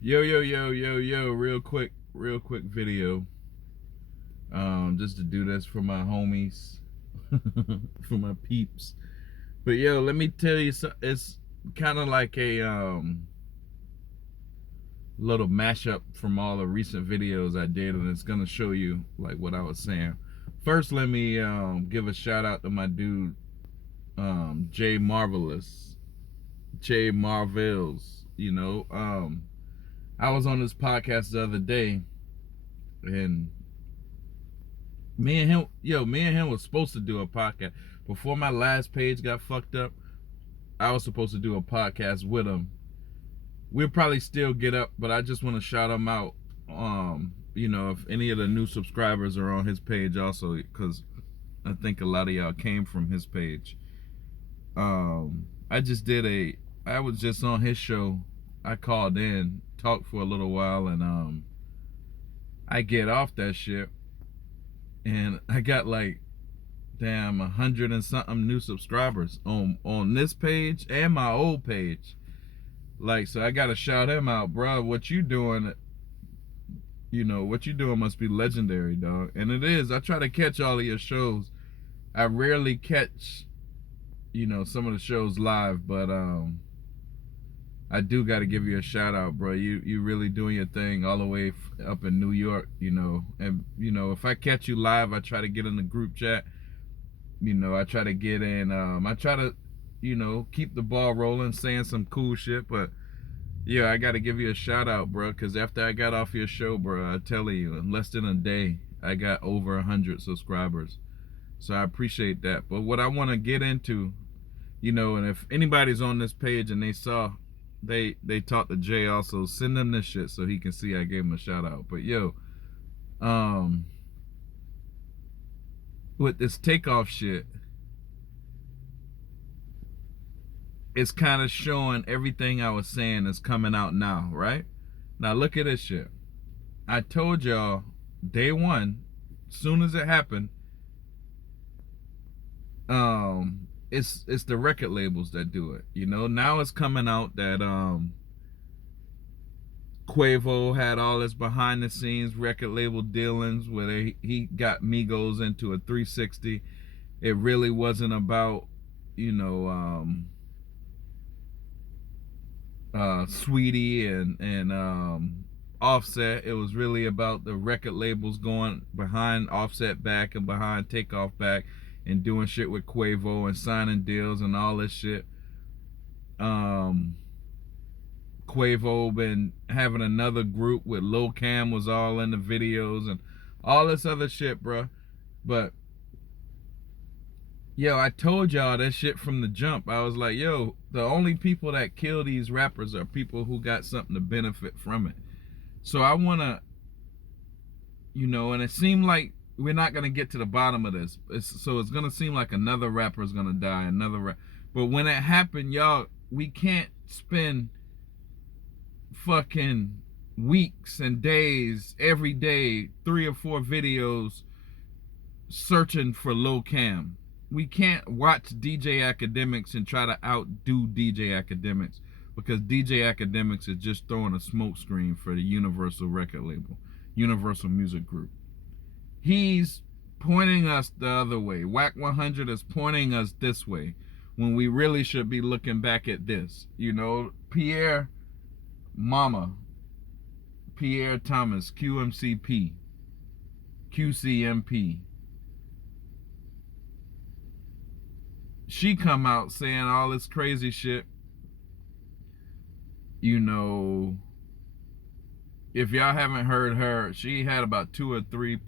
Yo, real quick video. Just to do this for my homies, for my peeps. But yo, let me tell you, it's kind of like a little mashup from all the recent videos I did, and it's gonna show you like what I was saying. First, let me give a shout out to my dude, Jay Marvelous, Jay Marvels. I was on this podcast the other day, and me and him was supposed to do a podcast before my last page got fucked up. I was supposed to do a podcast with him. We'll probably still get up, but I just want to shout him out. If any of the new subscribers are on his page also, because I think a lot of y'all came from his page. I was just on his show. I called in, talked for a little while, and I get off that shit, and I got like, damn, 100 and something new subscribers on this page and my old page. Like, so I gotta shout him out, bro. What you doing? What you doing must be legendary, dog. And it is. I try to catch all of your shows. I rarely catch, some of the shows live, but I do got to give you a shout out, bro. You really doing your thing all the way up in New York, And if I catch you live, I try to get in the group chat. I try to get in. I try to, keep the ball rolling, saying some cool shit. But yeah, I got to give you a shout out, bro. Because after I got off your show, bro, I tell you, in less than a day, I got over 100 subscribers. So I appreciate that. But what I want to get into, and if anybody's on this page and they saw, they talked to Jay also, send them this shit so he can see I gave him a shout out. But yo, with this takeoff shit, it's kind of showing everything I was saying is coming out now, right? Now look at this shit. I told y'all day one, soon as it happened, it's the record labels that do it. Now it's coming out that Quavo had all this behind the scenes record label dealings where he got Migos into a 360. It really wasn't about, Sweetie and Offset. It was really about the record labels going behind Offset back and behind Takeoff back and doing shit with Quavo and signing deals and all this shit. Quavo been having another group with Lil Cam was all in the videos and all this other shit, bro. But yo, I told y'all that shit from the jump. I was like, yo, the only people that kill these rappers are people who got something to benefit from it. So I want to, and it seemed like we're not going to get to the bottom of this. So it's going to seem like another rapper is going to die, But when it happened, y'all, we can't spend fucking weeks and days, every day, 3 or 4 videos searching for Lil Cam. We can't watch DJ Academics and try to outdo DJ Academics, because DJ Academics is just throwing a smokescreen for the Universal record label, Universal Music Group. He's pointing us the other way. Whack 100 is pointing us this way when we really should be looking back at this. Pierre Mama, Pierre Thomas, QMCP, QCMP. She come out saying all this crazy shit. If y'all haven't heard her, she had about 2 or 3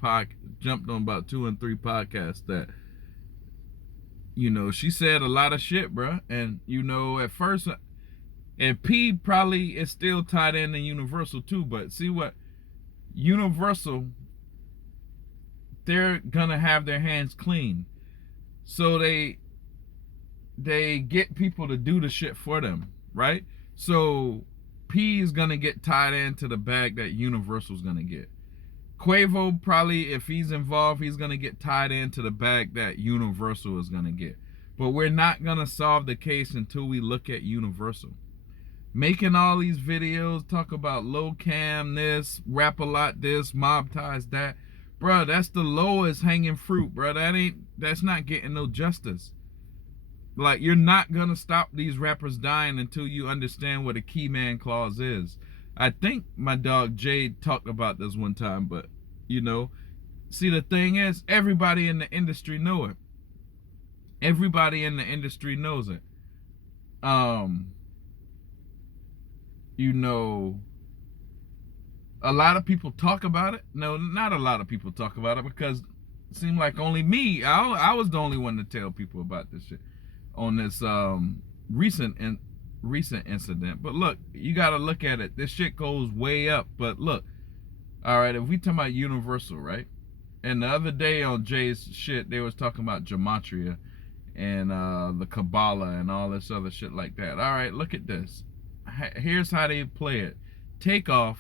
jumped on about 2 and 3 podcasts that, she said a lot of shit, bruh. And, at first, and P probably is still tied in to Universal too, but see what? Universal, they're gonna have their hands clean. So they get people to do the shit for them, right? So P is gonna get tied into the bag that Universal's gonna get. Quavo probably, if he's involved, he's gonna get tied into the bag that Universal is gonna get. But we're not gonna solve the case until we look at Universal. making all these videos, talk about low cam this, rap a lot this, mob ties that. Bruh, that's the lowest hanging fruit, bruh. That's not getting no justice. Like, you're not gonna stop these rappers dying until you understand what a key man clause is. I think my dog Jade talked about this one time, but you know, see, the thing is, everybody in the industry know it. Everybody in the industry knows it. You know, a lot of people talk about it. No, not a lot of people talk about it, because it seemed like only me. I was the only one to tell people about this shit on this recent incident. But look, you got to look at it. This shit goes way up. But look, all right, if we talking about Universal, right? And the other day on Jay's shit, they was talking about gematria and the Kabbalah and all this other shit like that. All right, look at this. Here's how they play it. Takeoff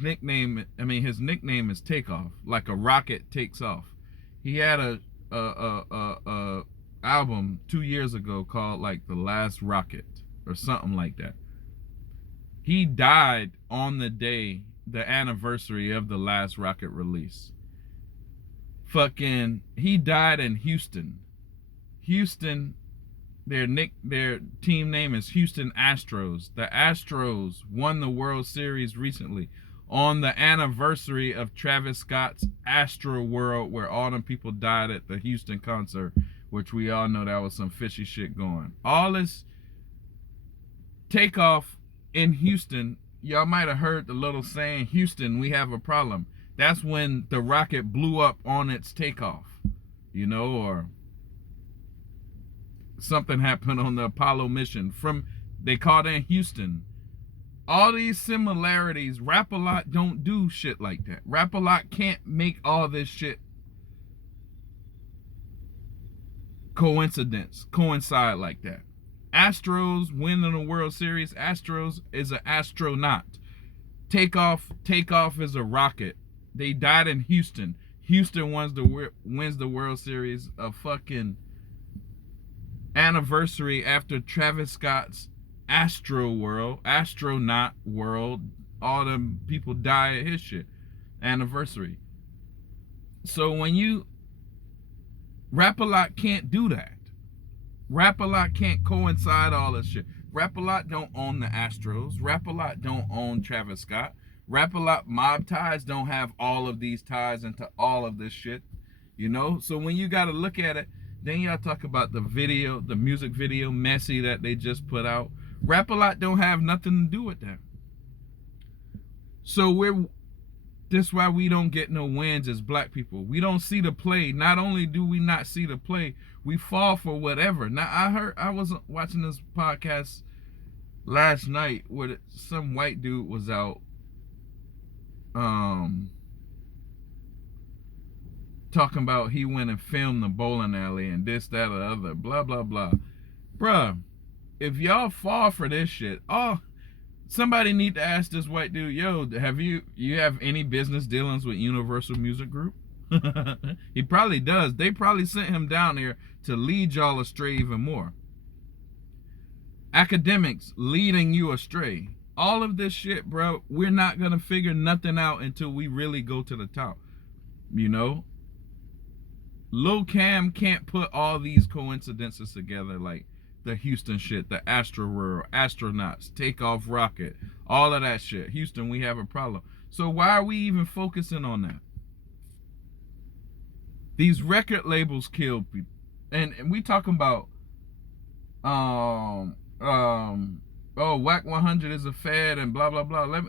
nickname. I mean, his nickname is Takeoff, like a rocket takes off. He had a album 2 years ago called like The Last Rocket or something like that. He died on the anniversary of The Last Rocket release. He died in Houston. Their team name is Houston Astros. The Astros won the World Series recently on the anniversary of Travis Scott's Astro World, where all them people died at the Houston concert, which we all know that was some fishy shit going. All this Takeoff in Houston, y'all might have heard the little saying, Houston, we have a problem. That's when the rocket blew up on its takeoff, you know, or something happened on the Apollo mission. They called in Houston. All these similarities, Rap-A-Lot don't do shit like that. Rap-A-Lot can't make all this shit coincide like that. Astros winning the World Series. Astros is an astronaut. Takeoff is a rocket. They died in Houston. Houston wins the World Series, a fucking anniversary after Travis Scott's astronaut world. All them people die at his shit anniversary. So when Rap-A-Lot can't do that. Rap-A-Lot can't coincide all this shit. Rap-A-Lot don't own the Astros. Rap-A-Lot don't own Travis Scott. Rap-A-Lot mob ties don't have all of these ties into all of this shit. You know? So when you gotta look at it, then y'all talk about the music video, Messy, that they just put out. Rap-A-Lot don't have nothing to do with that. So that's why we don't get no wins as black people. We don't see the play. Not only do we not see the play, we fall for whatever. Now, I was watching this podcast last night where some white dude was out talking about he went and filmed the bowling alley and this, that, or the other, blah, blah, blah. Bruh, if y'all fall for this shit, somebody need to ask this white dude, yo, you have any business dealings with Universal Music Group? He probably does. They probably sent him down there to lead y'all astray even more. Academics leading you astray. All of this shit, bro, we're not gonna figure nothing out until we really go to the top. You know? Lil Cam can't put all these coincidences together, like the Houston shit, the Astro World, astronauts, Takeoff rocket, all of that shit. Houston, we have a problem. So why are we even focusing on that? These record labels kill people. And we talking about Whack 100 is a fad and blah blah blah.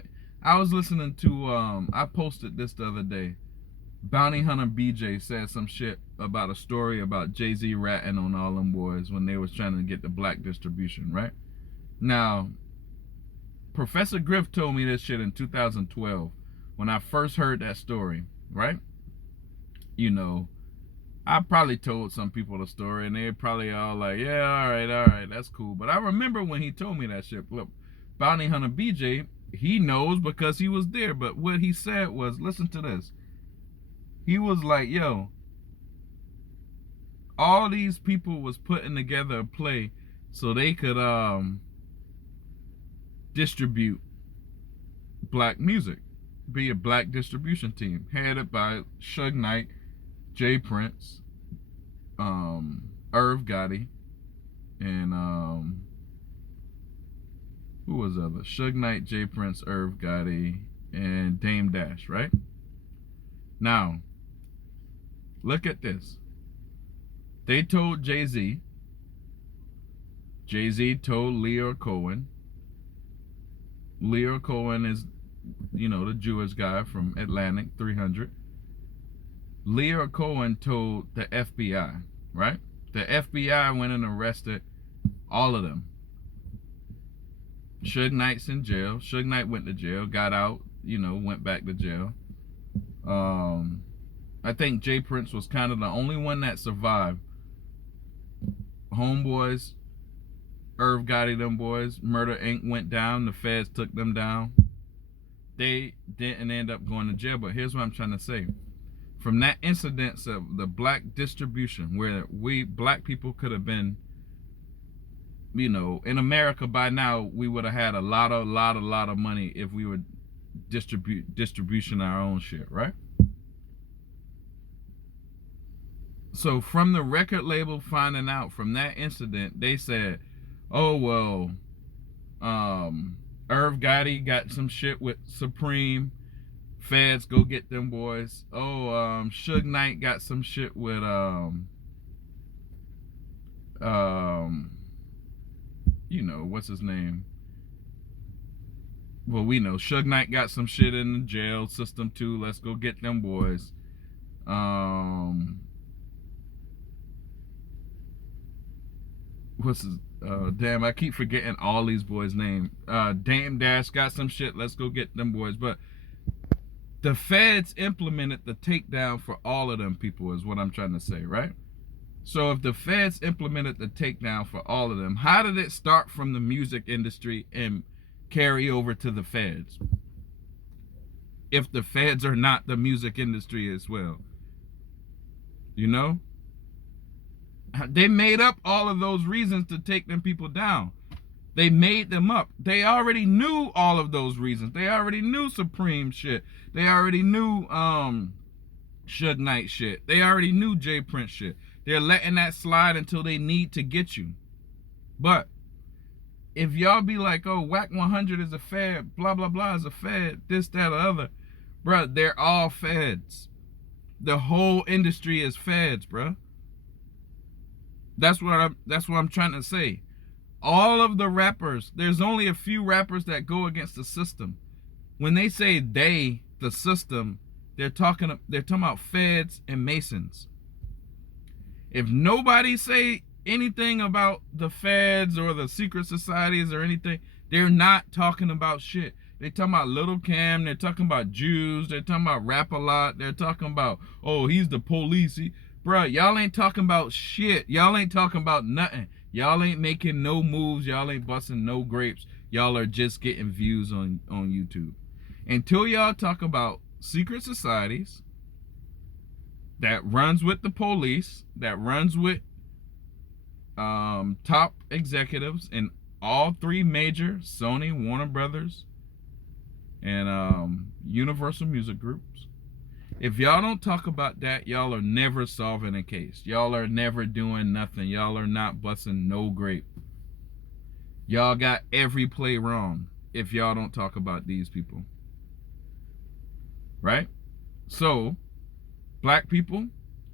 I was listening to I posted this the other day. Bounty Hunter BJ said some shit about a story about Jay-Z ratting on all them boys when they was trying to get the black distribution, right? Now, Professor Griff told me this shit in 2012 when I first heard that story, right? You know, I probably told some people the story and they probably all like, yeah, all right, that's cool. But I remember when he told me that shit. Look, Bounty Hunter BJ, he knows because he was there. But what he said was, listen to this. He was like, yo, all these people was putting together a play so they could distribute black music, be a black distribution team headed by Suge Knight, Jay Prince, Irv Gotti, and who was the other? Suge Knight, Jay Prince, Irv Gotti, and Dame Dash, right? Now, look at this. They told Jay-Z. Jay-Z told Lyor Cohen. Lyor Cohen is, the Jewish guy from Atlantic 300. Lyor Cohen told the FBI, right? The FBI went and arrested all of them. Suge Knight's in jail. Suge Knight went to jail, got out, went back to jail. I think Jay Prince was kind of the only one that survived. Homeboys, Irv Gotti, them boys, Murder Inc. went down. The feds took them down. They didn't end up going to jail. But here's what I'm trying to say. From that incident of the black distribution, where we black people could have been, in America by now, we would have had a lot of money if we would distribution our own shit, right? So from the record label finding out from that incident, they said, oh, well, Irv Gotti got some shit with Supreme. Feds, go get them boys. Oh, Suge Knight got some shit with, what's his name? Well, we know Suge Knight got some shit in the jail system too. Let's go get them boys. What's his damn, I keep forgetting all these boys' names. Dame Dash got some shit, let's go get them boys. But the feds implemented the takedown for all of them people is what I'm trying to say, right? So if the feds implemented the takedown for all of them, how did it start from the music industry and carry over to the feds? If the feds are not the music industry as well, They made up all of those reasons to take them people down. They made them up. They already knew all of those reasons. They already knew Supreme shit. They already knew Suge Knight shit. They already knew Jay Prince shit. They're letting that slide until they need to get you. But if y'all be like, oh, Whack 100 is a fed, blah, blah, blah is a fed, this, that, or other, bruh, they're all feds. The whole industry is feds, bruh. That's what I'm trying to say. All of the rappers, there's only a few rappers that go against the system. When they say they, the system, they're talking about feds and Masons. If nobody say anything about the feds or the secret societies or anything, they're not talking about shit. They're talking about Little Cam, they're talking about Jews, they're talking about Rap-A-Lot, they're talking about, oh, he's the police. Bruh, y'all ain't talking about shit. Y'all ain't talking about nothing. Y'all ain't making no moves. Y'all ain't busting no grapes. Y'all are just getting views on YouTube. Until y'all talk about secret societies that runs with the police, that runs with top executives in all three major Sony, Warner Brothers, and Universal Music Groups. If y'all don't talk about that, y'all are never solving a case. Y'all are never doing nothing. Y'all are not busting no grape. Y'all got every play wrong if y'all don't talk about these people. Right? So, black people,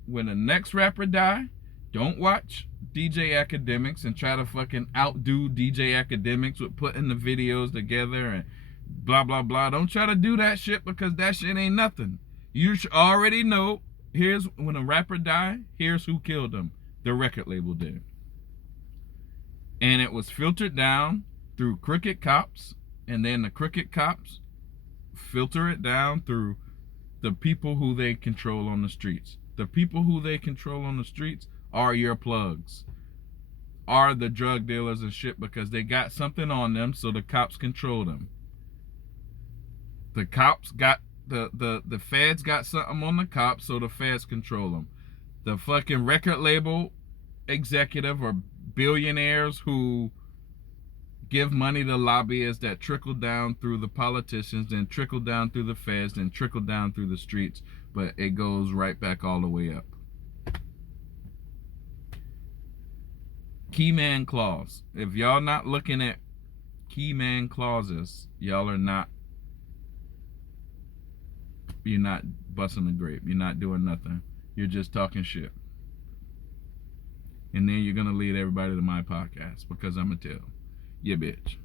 when the next rapper die, don't watch DJ Academics and try to fucking outdo DJ Academics with putting the videos together and blah, blah, blah. Don't try to do that shit because that shit ain't nothing. You should already know, when a rapper died, here's who killed him. The record label did. And it was filtered down through crooked cops, and then the crooked cops filter it down through the people who they control on the streets. The people who they control on the streets are your plugs, are the drug dealers and shit, because they got something on them, so the cops control them. The cops got the feds got something on the cops, so the feds control them. The fucking record label executive or billionaires who give money to lobbyists that trickle down through the politicians, then trickle down through the feds, then trickle down through the streets, but it goes right back all the way up. Key man clause. If y'all not looking at key man clauses, y'all are not, you're not busting a grape. You're not doing nothing. You're just talking shit. And then you're going to lead everybody to my podcast because I'm going to tell you, bitch.